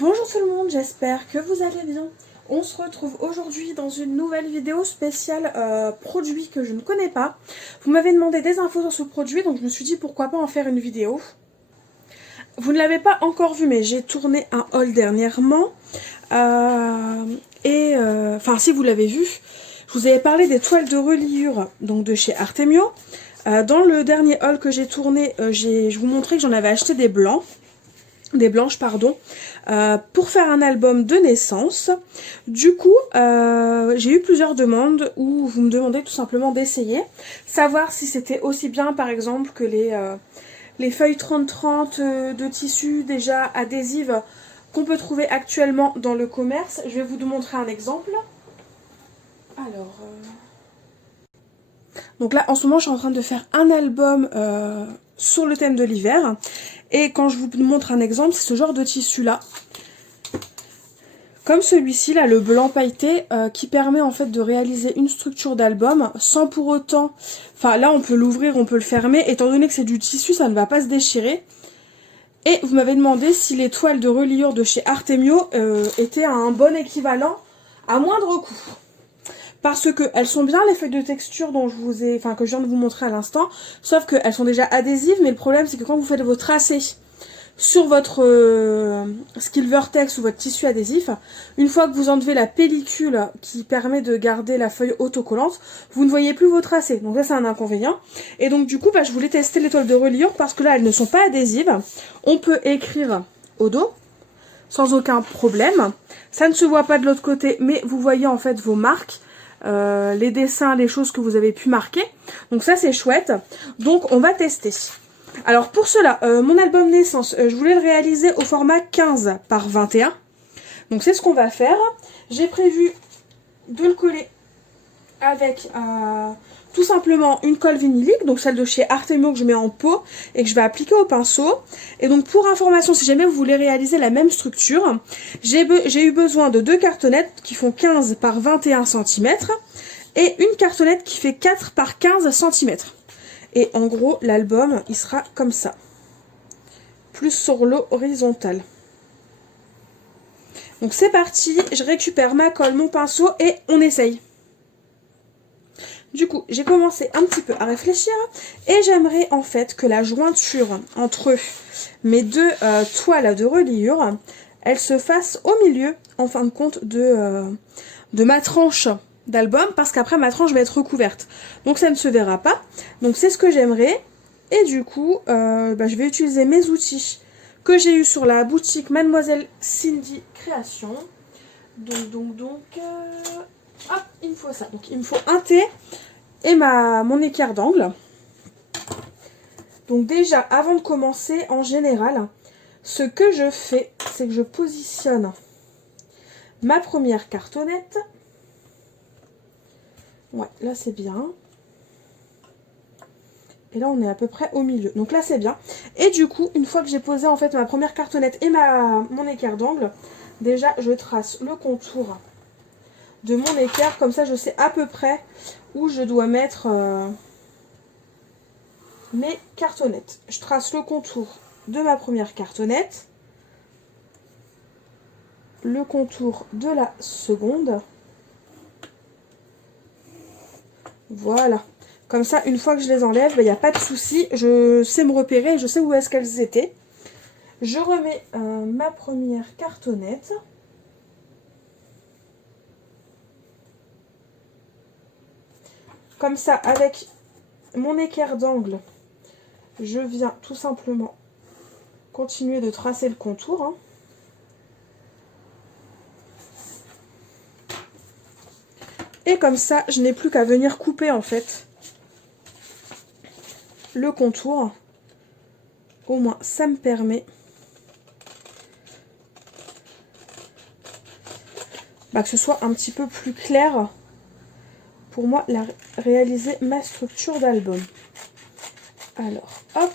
Bonjour tout le monde, j'espère que vous allez bien. On se retrouve aujourd'hui dans une nouvelle vidéo spéciale produit que je ne connais pas. Vous m'avez demandé des infos sur ce produit, donc je me suis dit pourquoi pas en faire une vidéo. Vous ne l'avez pas encore vu, mais j'ai tourné un haul dernièrement. Enfin si vous l'avez vu, je vous avais parlé des toiles de reliure donc de chez Artemio. Dans le dernier haul que j'ai tourné, je vous montrais que j'en avais acheté des blanches, pour faire un album de naissance. Du coup, j'ai eu plusieurs demandes où vous me demandez tout simplement d'essayer, savoir si c'était aussi bien par exemple que les feuilles 30-30 de tissu déjà adhésives qu'on peut trouver actuellement dans le commerce. Je vais vous montrer un exemple. Alors, donc là en ce moment je suis en train de faire un album sur le thème de l'hiver. Et quand je vous montre un exemple, c'est ce genre de tissu là. Comme celui-ci là, le blanc pailleté, qui permet en fait de réaliser une structure d'album sans pour autant... Enfin là on peut l'ouvrir, on peut le fermer, étant donné que c'est du tissu, ça ne va pas se déchirer. Et vous m'avez demandé si les toiles de reliure de chez Artemio étaient à un bon équivalent à moindre coût. Parce que elles sont bien les feuilles de texture dont que je viens de vous montrer à l'instant, sauf qu'elles sont déjà adhésives, mais le problème c'est que quand vous faites vos tracés sur votre Skill Vertex ou votre tissu adhésif, une fois que vous enlevez la pellicule qui permet de garder la feuille autocollante, vous ne voyez plus vos tracés. Donc ça c'est un inconvénient. Et donc du coup je voulais tester les toiles de reliure parce que là elles ne sont pas adhésives. On peut écrire au dos sans aucun problème. Ça ne se voit pas de l'autre côté, mais vous voyez en fait vos marques. Les dessins, les choses que vous avez pu marquer. Donc ça c'est chouette. Donc on va tester. Alors pour cela, mon album naissance, je voulais le réaliser au format 15 par 21. Donc c'est ce qu'on va faire. J'ai prévu de le coller avec tout simplement une colle vinylique, donc celle de chez Artemio que je mets en pot et que je vais appliquer au pinceau. Et donc pour information, si jamais vous voulez réaliser la même structure, j'ai eu besoin de deux cartonnettes qui font 15 par 21 cm et une cartonnette qui fait 4 par 15 cm. Et en gros, l'album, il sera comme ça. Plus sur l'horizontale. Donc c'est parti, je récupère ma colle, mon pinceau et on essaye. Du coup, j'ai commencé un petit peu à réfléchir et j'aimerais en fait que la jointure entre mes deux toiles de reliure, elle se fasse au milieu, en fin de compte, de ma tranche d'album, parce qu'après ma tranche va être recouverte. Donc ça ne se verra pas. Donc c'est ce que j'aimerais. Et du coup, je vais utiliser mes outils que j'ai eu sur la boutique Mademoiselle Cindy Création. Hop, il me faut ça. Donc il me faut un thé et mon équerre d'angle. Donc déjà, avant de commencer, en général, ce que je fais, c'est que je positionne ma première cartonnette. Ouais, là c'est bien. Et là on est à peu près au milieu. Donc là c'est bien. Et du coup, une fois que j'ai posé en fait ma première cartonnette et mon équerre d'angle, déjà je trace le contour de mon équerre. Comme ça je sais à peu près où je dois mettre mes cartonnettes. Je trace le contour de ma première cartonnette. Le contour de la seconde. Voilà. Comme ça, une fois que je les enlève, il n'y a pas de souci. Je sais me repérer, je sais où est-ce qu'elles étaient. Je remets ma première cartonnette. Comme ça, avec mon équerre d'angle, je viens tout simplement continuer de tracer le contour. Hein. Et comme ça, je n'ai plus qu'à venir couper en fait le contour. Au moins, ça me permet que ce soit un petit peu plus clair pour moi réaliser ma structure d'album. Alors, hop.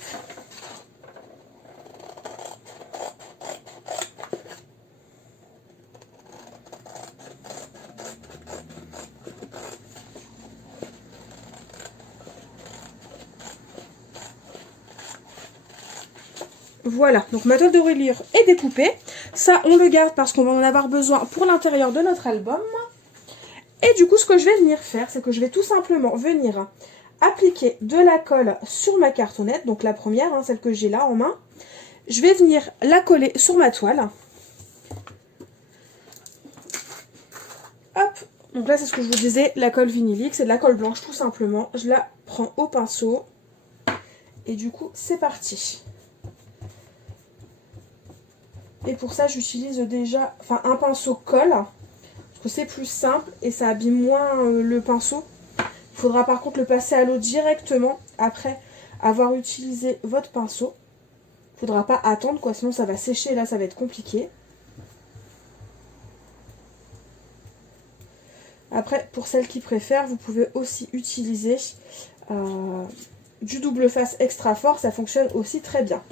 Voilà, donc ma toile de reliure est découpée. Ça, on le garde parce qu'on va en avoir besoin pour l'intérieur de notre album. Et du coup, ce que je vais venir faire, c'est que je vais tout simplement venir appliquer de la colle sur ma cartonnette. Donc la première, hein, celle que j'ai là en main. Je vais venir la coller sur ma toile. Hop, donc là c'est ce que je vous disais, la colle vinylique, c'est de la colle blanche tout simplement. Je la prends au pinceau et du coup c'est parti. Et pour ça j'utilise déjà un pinceau colle, parce que c'est plus simple et ça abîme moins le pinceau. Il faudra par contre le passer à l'eau directement après avoir utilisé votre pinceau. Il ne faudra pas attendre quoi, sinon ça va sécher et là ça va être compliqué. Après, pour celles qui préfèrent, vous pouvez aussi utiliser du double face extra fort, ça fonctionne aussi très bien.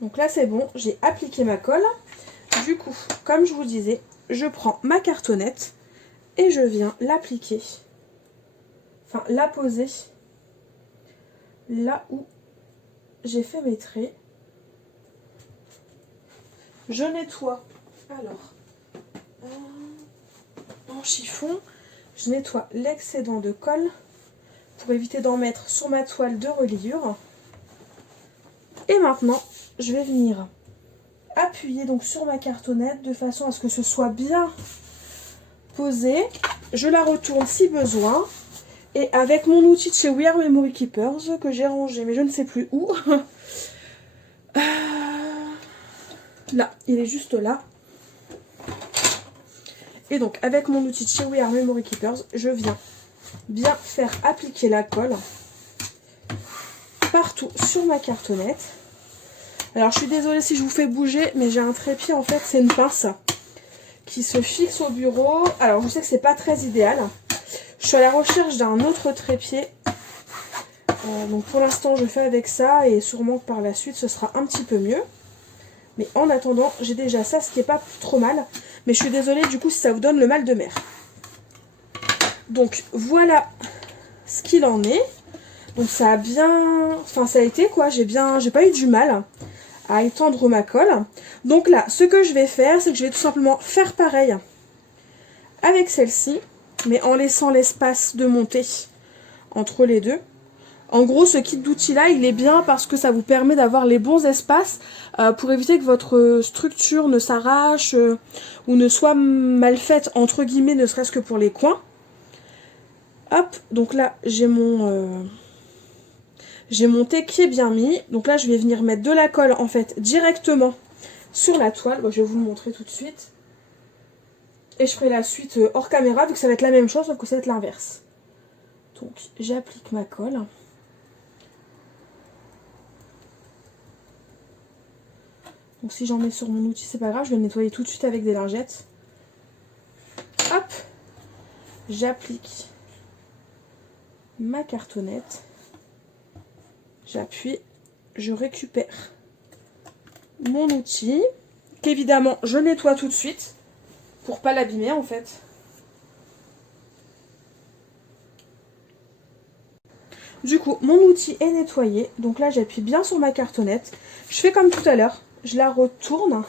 Donc là c'est bon, j'ai appliqué ma colle. Du coup, comme je vous disais, je prends ma cartonnette et je viens l'appliquer, enfin la poser là où j'ai fait mes traits. Je nettoie, alors, en chiffon, je nettoie l'excédent de colle pour éviter d'en mettre sur ma toile de reliure. Et maintenant, je vais venir appuyer donc sur ma cartonnette de façon à ce que ce soit bien posé. Je la retourne si besoin. Et avec mon outil de chez We Are Memory Keepers, que j'ai rangé, mais je ne sais plus où. Là, il est juste là. Et donc, avec mon outil de chez We Are Memory Keepers, je viens bien faire appliquer la colle partout sur ma cartonnette. Alors, je suis désolée si je vous fais bouger, mais j'ai un trépied, en fait, c'est une pince qui se fixe au bureau. Alors, je sais que c'est pas très idéal. Je suis à la recherche d'un autre trépied. Donc, pour l'instant, je fais avec ça et sûrement que par la suite, ce sera un petit peu mieux. Mais en attendant, j'ai déjà ça, ce qui n'est pas trop mal. Mais je suis désolée du coup si ça vous donne le mal de mer. Donc voilà ce qu'il en est. Donc ça a bien... Enfin ça a été quoi, j'ai pas eu du mal à étendre ma colle. Donc là, ce que je vais faire, c'est que je vais tout simplement faire pareil avec celle-ci. Mais en laissant l'espace de montée entre les deux. En gros, ce kit d'outils là, il est bien parce que ça vous permet d'avoir les bons espaces pour éviter que votre structure ne s'arrache ou ne soit mal faite, entre guillemets, ne serait-ce que pour les coins. Hop, donc là, j'ai mon thé qui est bien mis. Donc là, je vais venir mettre de la colle, en fait, directement sur la toile. Bon, je vais vous le montrer tout de suite. Et je ferai la suite hors caméra, vu que ça va être la même chose, sauf que ça va être l'inverse. Donc, j'applique ma colle. Donc si j'en mets sur mon outil, c'est pas grave, je vais le nettoyer tout de suite avec des lingettes. Hop, j'applique ma cartonnette. J'appuie, je récupère mon outil, qu'évidemment je nettoie tout de suite, pour pas l'abîmer en fait. Du coup, mon outil est nettoyé, donc là j'appuie bien sur ma cartonnette. Je fais comme tout à l'heure. Je la retourne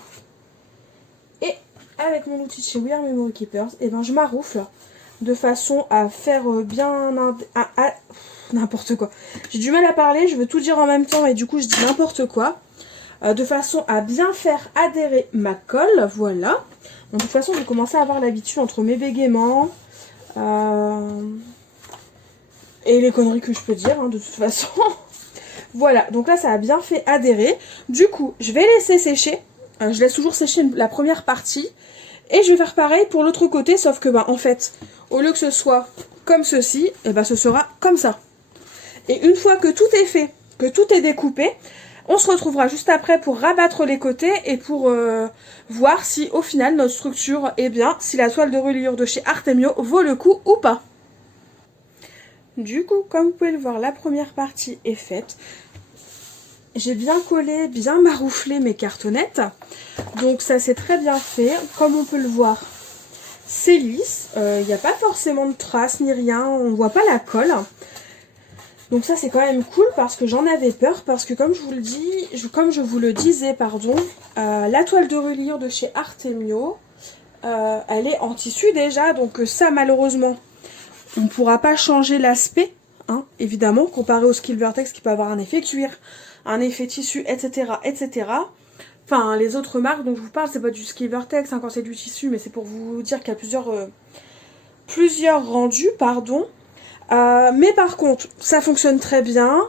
et avec mon outil de chez We Are Memory Keepers, et ben je m'arroufle de façon à faire bien n'importe quoi. J'ai du mal à parler, je veux tout dire en même temps et du coup je dis n'importe quoi. De façon à bien faire adhérer ma colle, voilà. Donc, de toute façon, j'ai commencé à avoir l'habitude entre mes bégaiements et les conneries que je peux dire, hein, de toute façon. Voilà, donc là ça a bien fait adhérer. Du coup, je vais laisser sécher. Je laisse toujours sécher la première partie. Et je vais faire pareil pour l'autre côté, sauf que en fait, au lieu que ce soit comme ceci, et ce sera comme ça. Et une fois que tout est fait, que tout est découpé, on se retrouvera juste après pour rabattre les côtés et pour voir si au final notre structure est bien, si la toile de reliure de chez Artemio vaut le coup ou pas. Du coup, comme vous pouvez le voir, la première partie est faite. J'ai bien collé, bien marouflé mes cartonnettes. Donc ça c'est très bien fait. Comme on peut le voir, c'est lisse. Il n'y a pas forcément de traces ni rien. On ne voit pas la colle. Donc ça c'est quand même cool parce que j'en avais peur, parce que comme je vous le dis, comme je vous le disais, pardon, la toile de reliure de chez Artemio, elle est en tissu déjà, donc ça malheureusement on ne pourra pas changer l'aspect, hein, évidemment, comparé au Skilvertex qui peut avoir un effet cuir, un effet tissu, etc. etc. Enfin, les autres marques dont je vous parle, c'est pas du Skilvertex hein, quand c'est du tissu, mais c'est pour vous dire qu'il y a plusieurs rendus, pardon. Mais par contre, ça fonctionne très bien.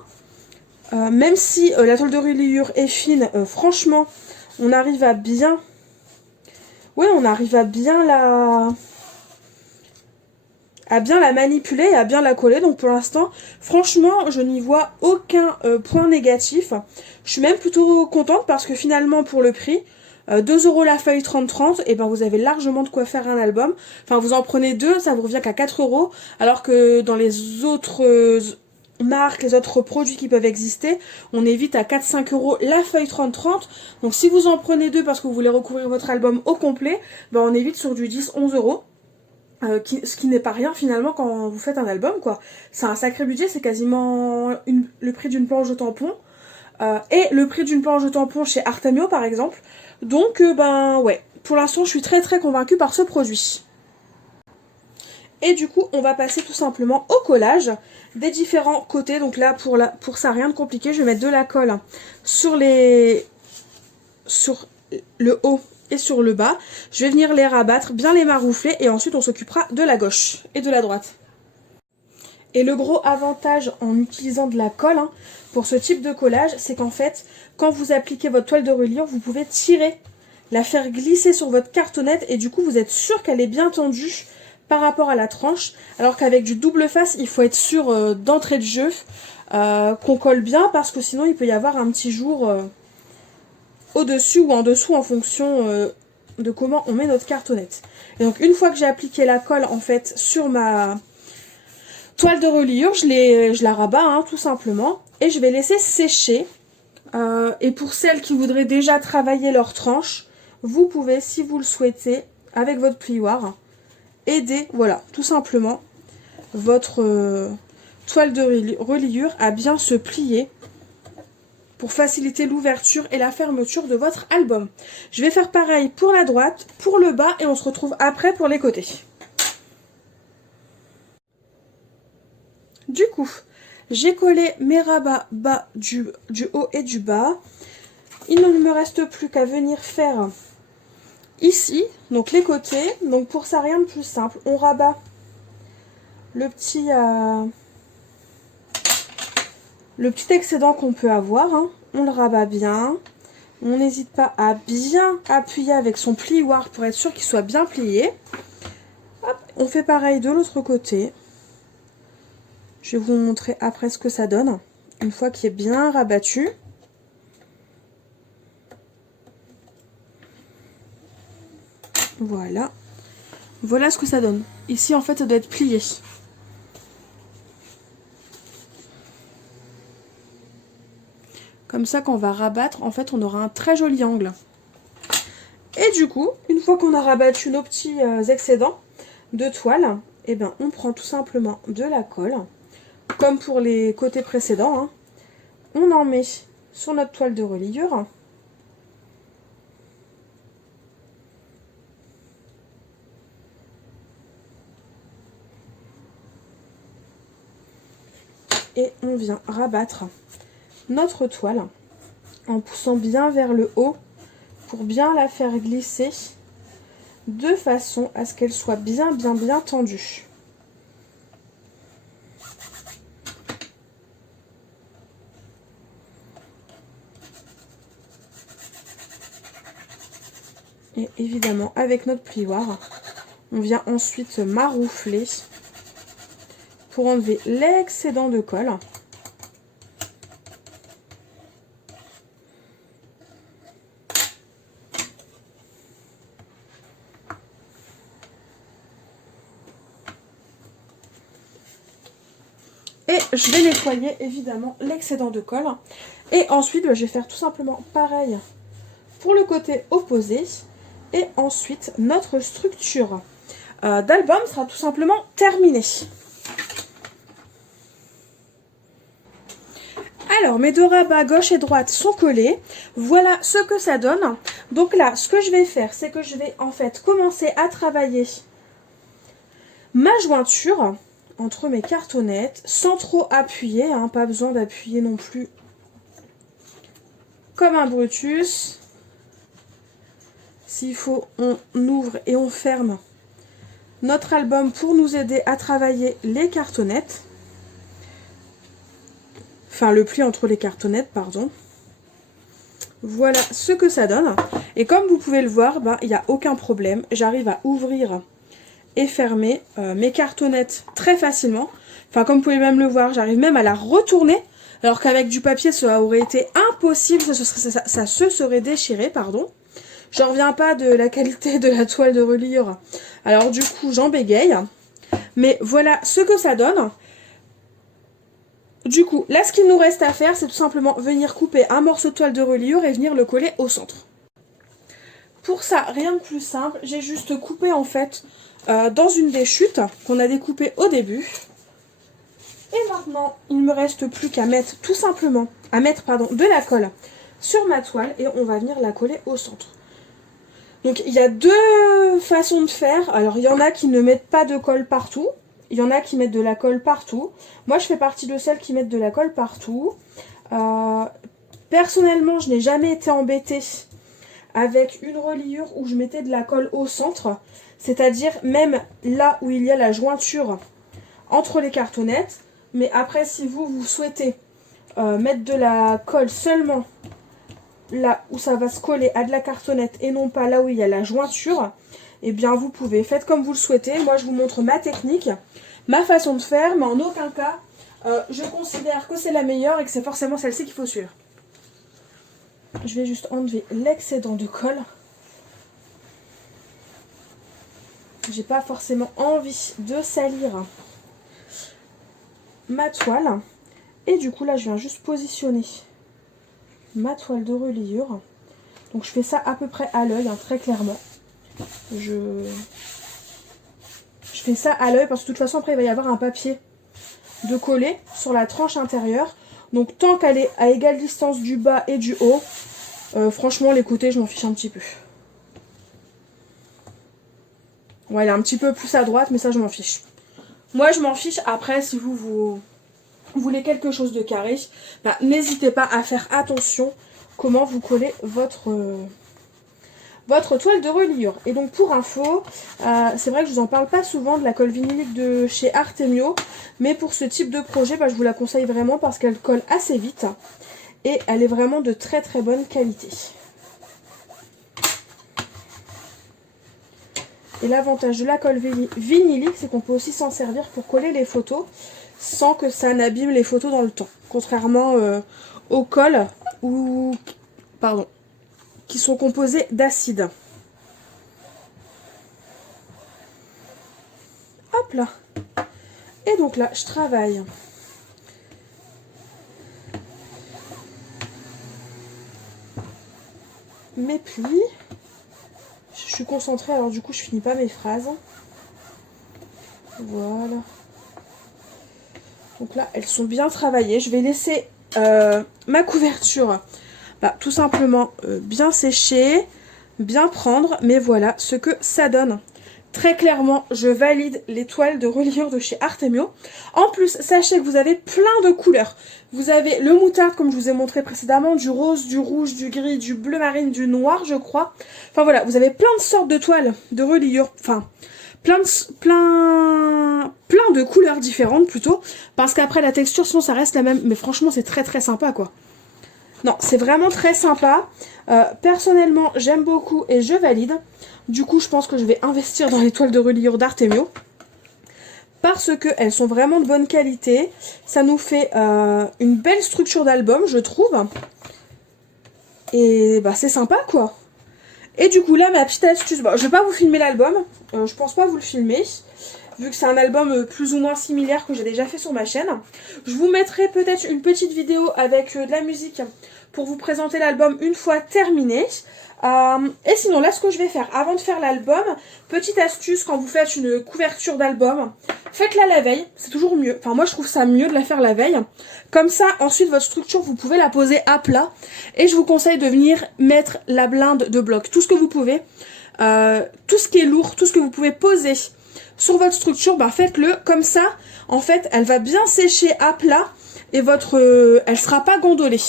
Même si la toile de reliure est fine, franchement, on arrive à bien... Ouais, on arrive à bien la manipuler et à bien la coller. Donc pour l'instant, franchement, je n'y vois aucun point négatif. Je suis même plutôt contente parce que finalement, pour le prix, 2 € la feuille 30-30, et ben vous avez largement de quoi faire un album. Enfin, vous en prenez deux, ça vous revient qu'à 4 €, alors que dans les autres marques, les autres produits qui peuvent exister, on est vite à 4-5 € la feuille 30-30. Donc si vous en prenez deux parce que vous voulez recouvrir votre album au complet, ben on est vite sur du 10-11 €. Ce qui n'est pas rien finalement quand vous faites un album, quoi. C'est un sacré budget, c'est quasiment le prix d'une planche de tampon. Et le prix d'une planche de tampon chez Artemio par exemple. Donc ben ouais, pour l'instant je suis très très convaincue par ce produit. Et du coup on va passer tout simplement au collage des différents côtés. Donc là pour ça rien de compliqué, je vais mettre de la colle sur le haut et sur le bas. Je vais venir les rabattre, bien les maroufler et ensuite on s'occupera de la gauche et de la droite. Et le gros avantage en utilisant de la colle pour ce type de collage, c'est qu'en fait, quand vous appliquez votre toile de reliure, vous pouvez tirer, la faire glisser sur votre cartonnette et du coup vous êtes sûr qu'elle est bien tendue par rapport à la tranche. Alors qu'avec du double face, il faut être sûr d'entrée de jeu qu'on colle bien parce que sinon il peut y avoir un petit jour au-dessus ou en dessous en fonction de comment on met notre cartonnette. Et donc une fois que j'ai appliqué la colle en fait sur ma toile de reliure, je la rabats tout simplement et je vais laisser sécher. Et pour celles qui voudraient déjà travailler leur tranche, vous pouvez, si vous le souhaitez, avec votre plioir, aider, voilà, tout simplement, votre toile de reliure à bien se plier pour faciliter l'ouverture et la fermeture de votre album. Je vais faire pareil pour la droite, pour le bas et on se retrouve après pour les côtés. Du coup, j'ai collé mes rabats bas du haut et du bas. Il ne me reste plus qu'à venir faire ici, donc les côtés. Donc pour ça, rien de plus simple. On rabat le petit excédent qu'on peut avoir. On le rabat bien. On n'hésite pas à bien appuyer avec son plioir pour être sûr qu'il soit bien plié. Hop, on fait pareil de l'autre côté. Je vais vous montrer après ce que ça donne, une fois qu'il est bien rabattu. Voilà. Voilà ce que ça donne. Ici, en fait, ça doit être plié. Comme ça, quand on va rabattre, en fait, on aura un très joli angle. Et du coup, une fois qu'on a rabattu nos petits excédents de toile, eh ben, on prend tout simplement de la colle. Comme pour les côtés précédents, on en met sur notre toile de reliure. Et on vient rabattre notre toile en poussant bien vers le haut pour bien la faire glisser de façon à ce qu'elle soit bien tendue. Et évidemment, avec notre plioir, on vient ensuite maroufler pour enlever l'excédent de colle. Et je vais nettoyer évidemment l'excédent de colle. Et ensuite, je vais faire tout simplement pareil pour le côté opposé. Et ensuite, notre structure d'album sera tout simplement terminée. Alors, mes deux rabats gauche et droite sont collés. Voilà ce que ça donne. Donc là, ce que je vais faire, c'est que je vais en fait commencer à travailler ma jointure entre mes cartonnettes sans trop appuyer, hein, pas besoin d'appuyer non plus comme un Brutus. S'il faut, on ouvre et on ferme notre album pour nous aider à travailler les cartonnettes. Enfin, le pli entre les cartonnettes, pardon. Voilà ce que ça donne. Et comme vous pouvez le voir, il n'y a aucun problème. J'arrive à ouvrir et fermer mes cartonnettes très facilement. Enfin, comme vous pouvez même le voir, j'arrive même à la retourner. Alors qu'avec du papier, ça aurait été impossible. Ça se serait déchiré, pardon. J'en reviens pas de la qualité de la toile de reliure. Alors du coup, j'en bégaye. Mais voilà ce que ça donne. Du coup, là, ce qu'il nous reste à faire, c'est tout simplement venir couper un morceau de toile de reliure et venir le coller au centre. Pour ça, rien de plus simple, j'ai juste coupé en fait dans une des chutes qu'on a découpées au début. Et maintenant, il ne me reste plus qu'à mettre tout simplement, de la colle sur ma toile et on va venir la coller au centre. Donc, il y a deux façons de faire. Alors, il y en a qui ne mettent pas de colle partout. Il y en a qui mettent de la colle partout. Moi, je fais partie de celles qui mettent de la colle partout. Personnellement, je n'ai jamais été embêtée avec une reliure où je mettais de la colle au centre. C'est-à-dire même là où il y a la jointure entre les cartonnettes. Mais après, si vous souhaitez mettre de la colle seulement là où ça va se coller à de la cartonnette et non pas là où il y a la jointure, eh bien vous pouvez, faites comme vous le souhaitez. Moi je vous montre ma technique, ma façon de faire, mais en aucun cas je considère que c'est la meilleure et que c'est forcément celle-ci qu'il faut suivre. Je vais juste enlever l'excédent de colle. J'ai pas forcément envie de salir ma toile. Et du coup là je viens juste positionner ma toile de reliure. Donc je fais ça à peu près à l'œil, hein, très clairement. Je fais ça à l'œil parce que de toute façon après il va y avoir un papier de coller sur la tranche intérieure. Donc tant qu'elle est à égale distance du bas et du haut, franchement les côtés je m'en fiche un petit peu. Ouais, elle est un petit peu plus à droite mais ça je m'en fiche. Moi je m'en fiche. Après si vous voulez quelque chose de carré, n'hésitez pas à faire attention comment vous collez votre toile de reliure. Et donc pour info, c'est vrai que je vous en parle pas souvent de la colle vinylique de chez Artemio, mais pour ce type de projet, je vous la conseille vraiment parce qu'elle colle assez vite et elle est vraiment de très très bonne qualité. Et l'avantage de la colle vinylique, c'est qu'on peut aussi s'en servir pour coller les photos sans que ça n'abîme les photos dans le temps. Contrairement aux colles qui sont composées d'acide. Hop là. Et donc là, je travaille mes plis. Je suis concentrée, alors du coup, je finis pas mes phrases. Voilà. Donc là, elles sont bien travaillées. Je vais laisser ma couverture tout simplement bien sécher, bien prendre. Mais voilà ce que ça donne. Très clairement, je valide les toiles de reliure de chez Artemio. En plus, sachez que vous avez plein de couleurs. Vous avez le moutarde, comme je vous ai montré précédemment, du rose, du rouge, du gris, du bleu marine, du noir, je crois. Enfin voilà, vous avez plein de sortes de toiles de reliure. Enfin, plein de couleurs différentes plutôt. Parce qu'après, la texture, sinon, ça reste la même. Mais franchement, c'est très très sympa, quoi. Non, c'est vraiment très sympa. Personnellement, j'aime beaucoup et je valide. Du coup, je pense que je vais investir dans les toiles de reliure d'Artemio. Parce qu'elles sont vraiment de bonne qualité. Ça nous fait une belle structure d'album, je trouve. Et c'est sympa, quoi. Et du coup, là, ma petite astuce. Bon, je vais pas vous filmer l'album. Je pense pas vous le filmer. vu que c'est un album plus ou moins similaire que j'ai déjà fait sur ma chaîne. Je vous mettrai peut-être une petite vidéo avec de la musique pour vous présenter l'album une fois terminé. Et sinon, là, ce que je vais faire avant de faire l'album, petite astuce, quand vous faites une couverture d'album, faites-la la veille, c'est toujours mieux. Enfin, moi, je trouve ça mieux de la faire la veille. Comme ça, ensuite, votre structure, vous pouvez la poser à plat. Et je vous conseille de venir mettre la blinde de bloc, tout ce que vous pouvez. Tout ce qui est lourd, tout ce que vous pouvez poser sur votre structure, bah faites-le. Comme ça, en fait, elle va bien sécher à plat et elle sera pas gondolée.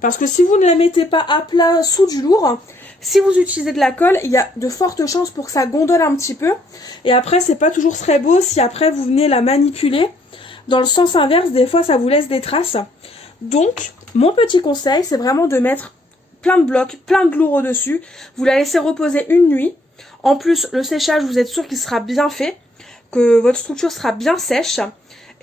Parce que si vous ne la mettez pas à plat sous du lourd, si vous utilisez de la colle, il y a de fortes chances pour que ça gondole un petit peu. Et après, c'est pas toujours très beau si après vous venez la manipuler. Dans le sens inverse, des fois, ça vous laisse des traces. Donc, mon petit conseil, c'est vraiment de mettre plein de blocs, plein de lourd au-dessus. Vous la laissez reposer une nuit. En plus, le séchage, vous êtes sûr qu'il sera bien fait, que votre structure sera bien sèche.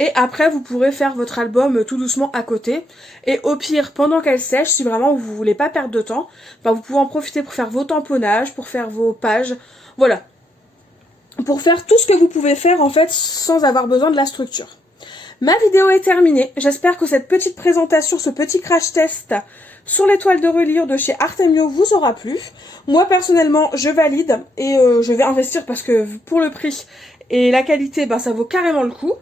Et après, vous pourrez faire votre album tout doucement à côté. Et au pire, pendant qu'elle sèche, si vraiment vous voulez pas perdre de temps, bah vous pouvez en profiter pour faire vos tamponnages, pour faire vos pages. Voilà. Pour faire tout ce que vous pouvez faire, en fait, sans avoir besoin de la structure. Ma vidéo est terminée. J'espère que cette petite présentation, ce petit crash test sur les toiles de reliure de chez Artemio vous aura plu. Moi, personnellement, je valide et je vais investir parce que pour le prix et la qualité, bah, ça vaut carrément le coup.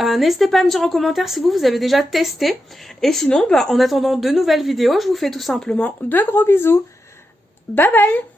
N'hésitez pas à me dire en commentaire si vous avez déjà testé. Et sinon, bah, en attendant de nouvelles vidéos, je vous fais tout simplement de gros bisous. Bye bye!